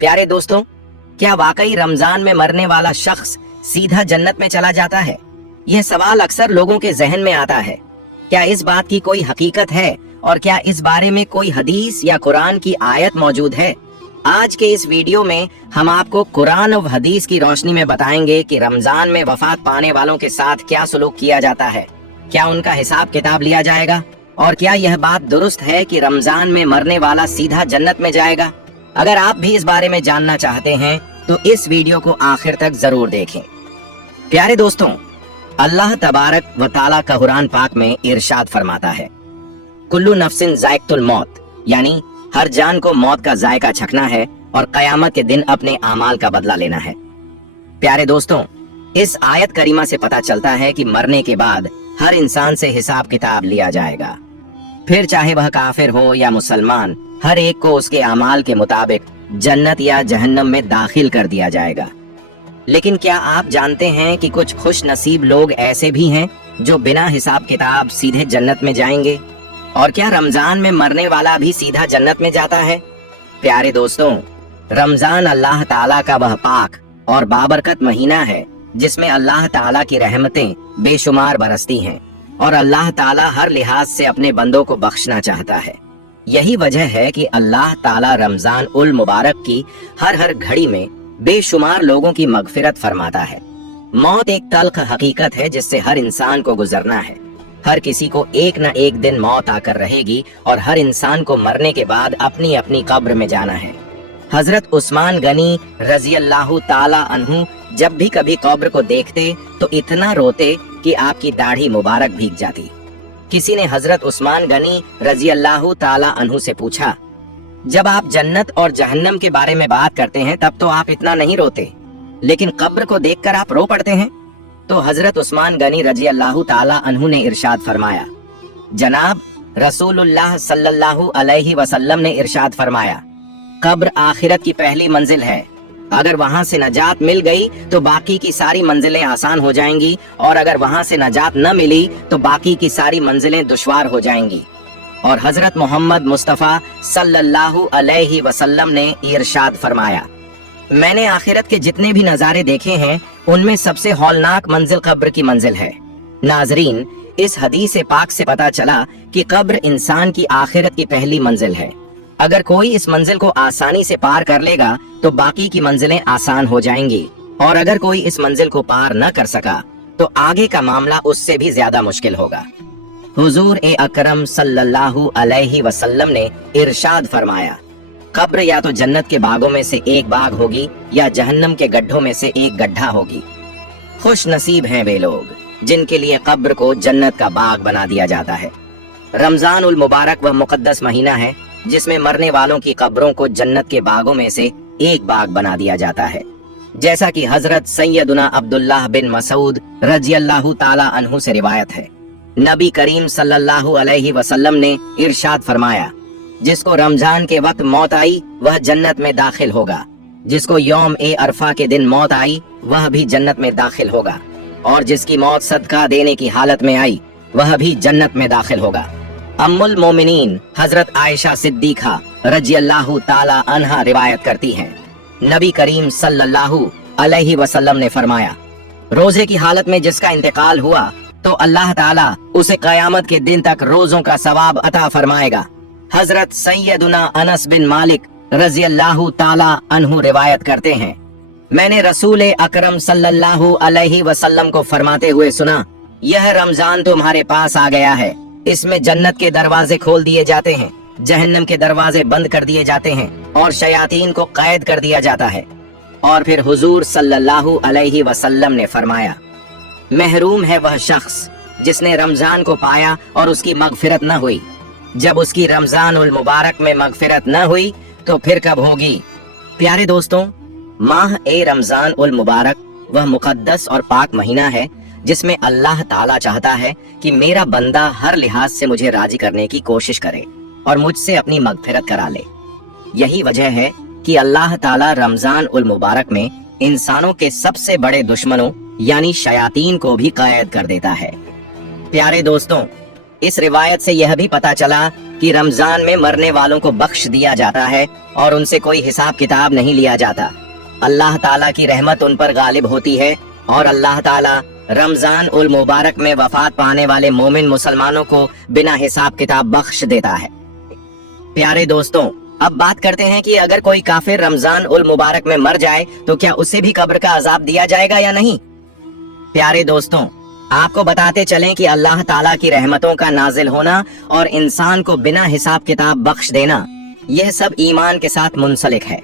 प्यारे दोस्तों, क्या वाकई रमजान में मरने वाला शख्स सीधा जन्नत में चला जाता है? यह सवाल अक्सर लोगों के जहन में आता है। क्या इस बात की कोई हकीकत है और क्या इस बारे में कोई हदीस या कुरान की आयत मौजूद है? आज के इस वीडियो में हम आपको कुरान और हदीस की रोशनी में बताएंगे कि रमजान में वफात पाने वालों के साथ क्या सलूक किया जाता है। क्या उनका हिसाब किताब लिया जाएगा और क्या यह बात दुरुस्त है कि रमजान में मरने वाला सीधा जन्नत में जाएगा? अगर आप भी इस बारे में जानना चाहते हैं तो इस वीडियो को आखिर तक जरूर देखें। प्यारे दोस्तों, अल्लाह तबारक व ताला का कुरान पाक में इरशाद फरमाता है, कुल्लू नफ्सिन जायक़तुल मौत, यानी हर जान को मौत का जायका चखना है और कयामत के दिन अपने आमाल का बदला लेना है। प्यारे दोस्तों, इस आयत करीमा से पता चलता है कि मरने के बाद हर इंसान से हिसाब किताब लिया जाएगा। फिर चाहे वह काफिर हो या मुसलमान, हर एक को उसके आमाल के मुताबिक जन्नत या जहन्नम में दाखिल कर दिया जाएगा। लेकिन क्या आप जानते हैं कि कुछ खुश नसीब लोग ऐसे भी हैं जो बिना हिसाब किताब सीधे जन्नत में जाएंगे? और क्या रमजान में मरने वाला भी सीधा जन्नत में जाता है? प्यारे दोस्तों, रमजान अल्लाह ताला का वह पाक और बाबरकत महीना है जिसमें अल्लाह ताला की रहमतें बेशुमार बरसती हैं और अल्लाह ताला हर लिहाज से अपने बंदों को बख्शना चाहता है। यही वजह है कि अल्लाह ताला रमजान उल मुबारक की हर घड़ी में बेशुमार लोगों की मगफिरत फरमाता है। मौत एक तल्ख हकीकत है जिससे हर इंसान को गुजरना है। हर किसी को एक न एक दिन मौत आकर रहेगी और हर इंसान को मरने के बाद अपनी अपनी कब्र में जाना है। हजरत उस्मान गनी रजी अल्लाह ताला अन्हु जब भी कभी कब्र को देखते तो इतना रोते कि आपकी दाढ़ी मुबारक भीग जाती। किसी ने हजरत उस्मान गनी रजी अल्लाह ताला अन्हु से पूछा, जब आप जन्नत और जहन्नम के बारे में बात करते हैं तब तो आप इतना नहीं रोते, लेकिन कब्र को देखकर आप रो पड़ते हैं? तो हजरत उस्मान गनी रजी अल्लाह ताला अन्हु ने इरशाद फरमाया, जनाब रसूलुल्लाह सल्लल्लाहु अलैहि वसल्लम ने इरशाद फरमाया, कब्र आखिरत की पहली मंजिल है। अगर वहाँ से नजात मिल गई तो बाकी की सारी मंजिलें आसान हो जाएंगी और अगर वहाँ से नजात न मिली तो बाकी की सारी मंजिलें दुश्वार हो जाएंगी। और हजरत मोहम्मद मुस्तफ़ा सल्लल्लाहु अलैहि वसल्लम ने इरशाद फरमाया, मैंने आखिरत के जितने भी नज़ारे देखे हैं उनमें सबसे हौलनाक मंजिल कब्र की मंजिल है। नाजरीन, इस हदीस पाक से पता चला कि कब्र इंसान की आखिरत की पहली मंजिल है। अगर कोई इस मंजिल को आसानी से पार कर लेगा तो बाकी की मंजिलें आसान हो जाएंगी और अगर कोई इस मंजिल को पार न कर सका तो आगे का मामला उससे भी ज्यादा मुश्किल होगा। हुजूर ए अकरम सल्लल्लाहु अलैहि वसल्लम ने इरशाद फरमाया, कब्र या तो जन्नत के बागों में से एक बाग होगी या जहन्नम के गड्ढों में से एक गड्ढा होगी। खुश नसीब हैं वे लोग जिनके लिए कब्र को जन्नत का बाग बना दिया जाता है। रमजान उल मुबारक वह मुकद्दस महीना है जिसमें मरने वालों की कब्रों को जन्नत के बागों में से एक बाग बना दिया जाता है। जैसा कि हजरत सैयदुना अब्दुल्लाह बिन मसूद रजी अल्लाह ताला अन्हु से रिवायत है, नबी करीम सल्लल्लाहु अलैहि वसल्लम ने इरशाद फरमाया, जिसको रमजान के वक्त मौत आई वह जन्नत में दाखिल होगा, जिसको यौम ए अरफा के दिन मौत आई वह भी जन्नत में दाखिल होगा और जिसकी मौत सदका देने की हालत में आई वह भी जन्नत में दाखिल होगा। अम्मुल मोमिनीन हजरत आयशा सिद्दीका रजी अल्लाह ताला अन्हा रिवायत करती हैं, नबी करीम सल्लल्लाहु अलैहि वसल्लम ने फरमाया, रोजे की हालत में जिसका इंतकाल हुआ तो अल्लाह ताला उसे कयामत के दिन तक रोजों का सवाब अता फरमाएगा। हजरत सैयदुना अनस बिन मालिक रजी अल्लाह ताला अन्हु रिवायत करते हैं, मैंने रसूल अकरम सल्लल्लाहु अलैहि वसल्लम को फरमाते हुए सुना, यह रमजान तुम्हारे पास आ गया है, इसमें जन्नत के दरवाजे खोल दिए जाते हैं, जहन्नम के दरवाजे बंद कर दिए जाते हैं और शयातीन को कैद कर दिया जाता है। और फिर हुजूर सल्लल्लाहु अलैहि वसल्लम ने फरमाया, महरूम है वह शख्स जिसने रमजान को पाया और उसकी मगफिरत न हुई। जब उसकी रमजान उल मुबारक में मगफिरत न हुई तो फिर कब होगी? प्यारे दोस्तों, माह ए रमजान उल मुबारक वह मुकद्दस और पाक महीना है जिसमें अल्लाह ताला चाहता है कि मेरा बंदा हर लिहाज से मुझे राजी करने की कोशिश करे और मुझसे अपनी मगफिरत करा ले। यही वजह है कि अल्लाह ताला रमजान उल मुबारक में इंसानों के सबसे बड़े दुश्मनों यानी शयातीन को भी कैद कर देता है। प्यारे दोस्तों, इस रिवायत से यह भी पता चला कि रमजान में मरने वालों को बख्श दिया जाता है और उनसे कोई हिसाब किताब नहीं लिया जाता। अल्लाह ताला की रहमत उन पर गालिब होती है और अल्लाह ताला रमजान उल मुबारक में वफात पाने वाले मोमिन मुसलमानों को बिना हिसाब किताब बख्श देता है। प्यारे दोस्तों, अब बात करते हैं कि अगर कोई काफिर रमजान उल मुबारक में मर जाए तो क्या उसे भी कब्र का अजाब दिया जाएगा या नहीं। प्यारे दोस्तों, आपको बताते चलें कि अल्लाह ताला की रहमतों का नाजिल होना और इंसान को बिना हिसाब किताब बख्श देना, यह सब ईमान के साथ मुंसलिक है।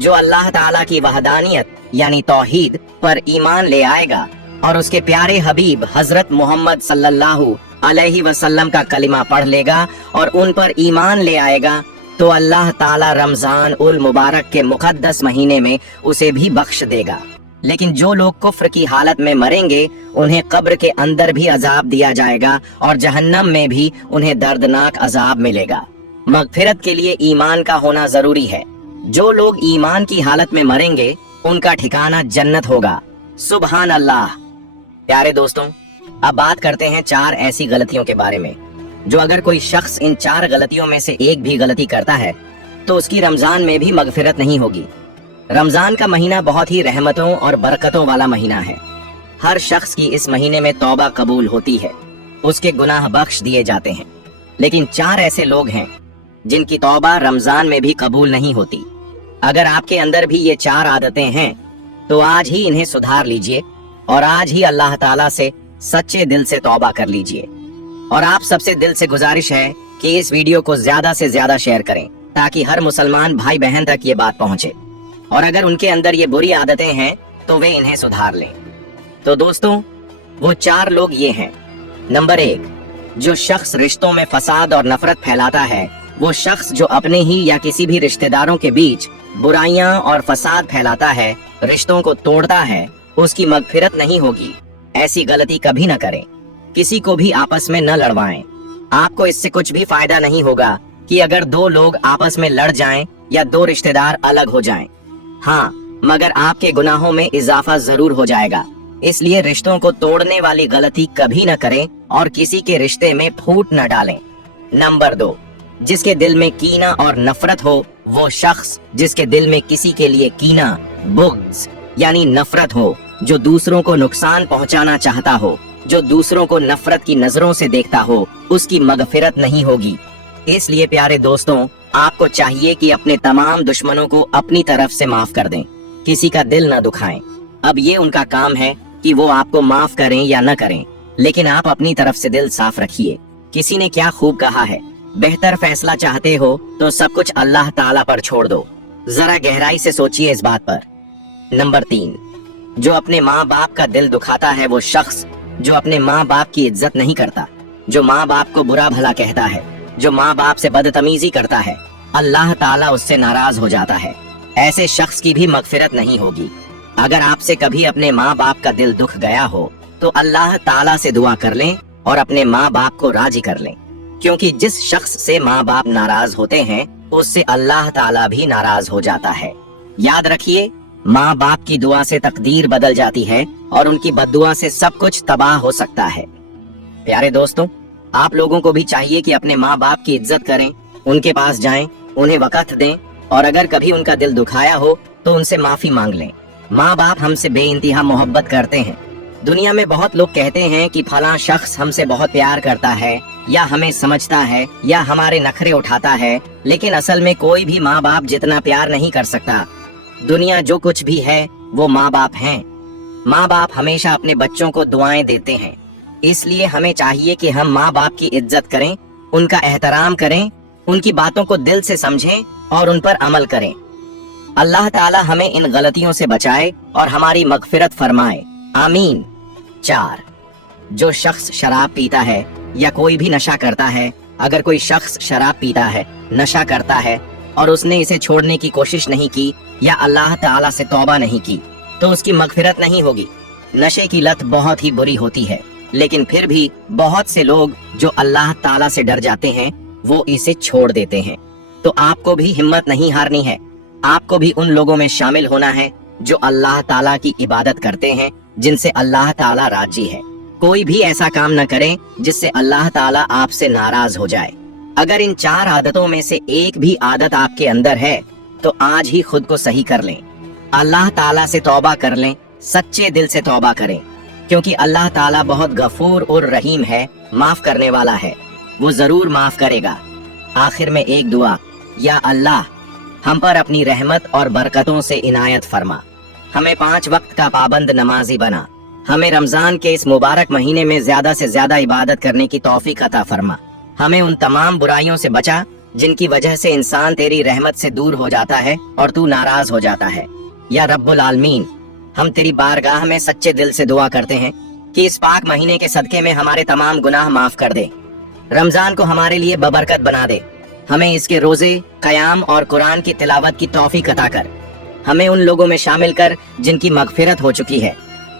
जो अल्लाह ताला की वहदानियत यानी तौहीद पर ईमान ले आएगा और उसके प्यारे हबीब हजरत मोहम्मद सल्लल्लाहु अलैहि वसल्लम का कलिमा पढ़ लेगा और उन पर ईमान ले आएगा, तो अल्लाह ताला रमजान उल मुबारक के मुकद्दस महीने में उसे भी बख्श देगा। लेकिन जो लोग कुफ्र की हालत में मरेंगे, उन्हें कब्र के अंदर भी अजाब दिया जाएगा और जहन्नम में भी उन्हें दर्दनाक अजाब मिलेगा। मगफिरत के लिए ईमान का होना जरूरी है। जो लोग ईमान की हालत में मरेंगे, उनका ठिकाना जन्नत होगा। सुबहान अल्लाह। प्यारे दोस्तों, अब बात करते हैं 4 ऐसी गलतियों के बारे में जो अगर कोई शख्स इन 4 गलतियों में से एक भी गलती करता है तो उसकी रमजान में भी मगफिरत नहीं होगी। रमजान का महीना बहुत ही रहमतों और बरकतों वाला महीना है। हर शख्स की इस महीने में तौबा कबूल होती है, उसके गुनाह बख्श दिए जाते हैं। लेकिन 4 ऐसे लोग हैं जिनकी तौबा रमजान में भी कबूल नहीं होती। अगर आपके अंदर भी ये 4 आदतें हैं तो आज ही इन्हें सुधार लीजिए और आज ही अल्लाह ताला से सच्चे दिल से तौबा कर लीजिए। और आप सबसे दिल से गुजारिश है कि इस वीडियो को ज्यादा से ज्यादा शेयर करें ताकि हर मुसलमान भाई बहन तक ये बात पहुंचे। और अगर उनके अंदर ये बुरी आदतें हैं तो वे इन्हें सुधार लें। तो दोस्तों, वो 4 लोग ये हैं। नंबर 1, जो शख्स रिश्तों में फसाद और नफरत फैलाता है, वो शख्स जो अपने ही या किसी भी रिश्तेदारों के बीच बुराइयां और फसाद फैलाता है, रिश्तों को तोड़ता है, उसकी मगफिरत नहीं होगी। ऐसी गलती कभी न करें। किसी को भी आपस में न लड़वाएं। आपको इससे कुछ भी फायदा नहीं होगा कि अगर 2 लोग आपस में लड़ जाएं या 2 रिश्तेदार अलग हो जाएं। हाँ, मगर आपके गुनाहों में इजाफा जरूर हो जाएगा। इसलिए रिश्तों को तोड़ने वाली गलती कभी न करें और किसी के रिश्ते में फूट न डालें। नंबर 2, जिसके दिल में कीना और नफरत हो, वो शख्स जिसके दिल में किसी के लिए कीना, बुग़्ज़ यानी नफरत हो, जो दूसरों को नुकसान पहुंचाना चाहता हो, जो दूसरों को नफरत की नजरों से देखता हो, उसकी मगफिरत नहीं होगी। इसलिए प्यारे दोस्तों, आपको चाहिए कि अपने तमाम दुश्मनों को अपनी तरफ से माफ कर दें, किसी का दिल न दुखाएं। अब ये उनका काम है कि वो आपको माफ करें या न करें, लेकिन आप अपनी तरफ से दिल साफ रखिए। किसी ने क्या खूब कहा है, बेहतर फैसला चाहते हो तो सब कुछ अल्लाह ताला पर छोड़ दो। जरा गहराई से सोचिए इस बात पर। नंबर 3, जो अपने माँ बाप का दिल दुखाता है, वो शख्स जो अपने माँ बाप की इज्जत नहीं करता, जो माँ बाप को बुरा भला कहता है, जो माँ बाप से बदतमीजी करता है, अल्लाह ताला उससे नाराज हो जाता है। ऐसे शख्स की भी मगफिरत नहीं होगी। अगर आपसे कभी अपने माँ बाप का दिल दुख गया हो तो अल्लाह ताला से दुआ कर लें और अपने माँ बाप को राजी कर लें, क्योंकि जिस शख्स से माँ बाप नाराज होते हैं उससे अल्लाह ताला भी नाराज हो जाता है। याद रखिए, माँ बाप की दुआ से तकदीर बदल जाती है और उनकी बद्दुआ से सब कुछ तबाह हो सकता है। प्यारे दोस्तों, आप लोगों को भी चाहिए कि अपने माँ बाप की इज्जत करें, उनके पास जाएं, उन्हें वक़्त दें और अगर कभी उनका दिल दुखाया हो तो उनसे माफी मांग लें। माँ बाप हमसे बेइंतहा मोहब्बत करते हैं। दुनिया में बहुत लोग कहते हैं कि फलां शख्स हमसे बहुत प्यार करता है या हमें समझता है या हमारे नखरे उठाता है, लेकिन असल में कोई भी माँ बाप जितना प्यार नहीं कर सकता। दुनिया जो कुछ भी है वो माँ बाप हैं। माँ बाप हमेशा अपने बच्चों को दुआएं देते हैं। इसलिए हमें चाहिए कि हम माँ बाप की इज्जत करें, उनका एहतराम करें, उनकी बातों को दिल से समझें और उन पर अमल करें। अल्लाह ताला हमें इन गलतियों से बचाए और हमारी मगफिरत फरमाए, आमीन। 4, जो शख्स शराब पीता है या कोई भी नशा करता है, अगर कोई शख्स शराब पीता है, नशा करता है और उसने इसे छोड़ने की कोशिश नहीं की या अल्लाह ताला से तौबा नहीं की, तो उसकी मगफिरत नहीं होगी। नशे की लत बहुत ही बुरी होती है, लेकिन फिर भी बहुत से लोग जो अल्लाह ताला से डर जाते हैं वो इसे छोड़ देते हैं। तो आपको भी हिम्मत नहीं हारनी है। आपको भी उन लोगों में शामिल होना है जो अल्लाह ताला की इबादत करते हैं, जिनसे अल्लाह ताला राजी है। कोई भी ऐसा काम न करें जिससे अल्लाह ताला आपसे नाराज हो जाए। अगर इन 4 आदतों में से एक भी आदत आपके अंदर है तो आज ही खुद को सही कर लें। अल्लाह ताला से तौबा कर लें, सच्चे दिल से तौबा करें, क्योंकि अल्लाह ताला बहुत गफूर और रहीम है, माफ करने वाला है, वो जरूर माफ करेगा। आखिर में एक दुआ, या अल्लाह हम पर अपनी रहमत और बरकतों से इनायत फरमा, हमें 5 वक्त का पाबंद नमाजी बना, हमें रमजान के इस मुबारक महीने में ज्यादा से ज्यादा इबादत करने की तौफीक अता फरमा, हमें उन तमाम बुराइयों से बचा जिनकी वजह से इंसान तेरी रहमत से दूर हो जाता है और तू नाराज हो जाता है। या रब्बुल आलमीन, हम तेरी बारगाह में सच्चे दिल से दुआ करते हैं कि इस पाक महीने के सदके में हमारे तमाम गुनाह माफ कर दे, रमजान को हमारे लिए बबरकत बना दे, हमें इसके रोजे, कयाम और कुरान की तिलावत की तौफीक अता कर, हमें उन लोगों में शामिल कर जिनकी मगफिरत हो चुकी है,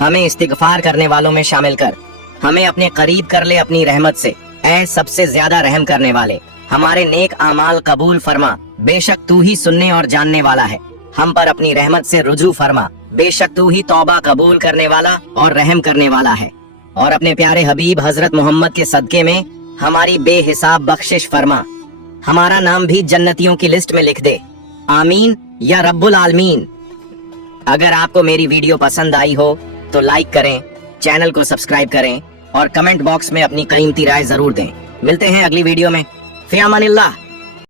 हमें इस्तिगफार करने वालों में शामिल कर, हमें अपने करीब कर ले अपनी रहमत से, ऐ सबसे ज्यादा रहम करने वाले, हमारे नेक आमाल कबूल फरमा, बेशक तू ही सुनने और जानने वाला है, हम पर अपनी रहमत से रुजू फरमा, बेशक तू ही तौबा कबूल करने वाला और रहम करने वाला है, और अपने प्यारे हबीब हजरत मोहम्मद के सदके में हमारी बेहिसाब बख्शिश फरमा, हमारा नाम भी जन्नतियों की लिस्ट में लिख दे, आमीन या रब्बुल आलमीन। अगर आपको मेरी वीडियो पसंद आई हो तो लाइक करें, चैनल को सब्सक्राइब करें और कमेंट बॉक्स में अपनी कीमती राय जरूर दें। मिलते हैं अगली वीडियो में। फ़ी अमानिल्लाह।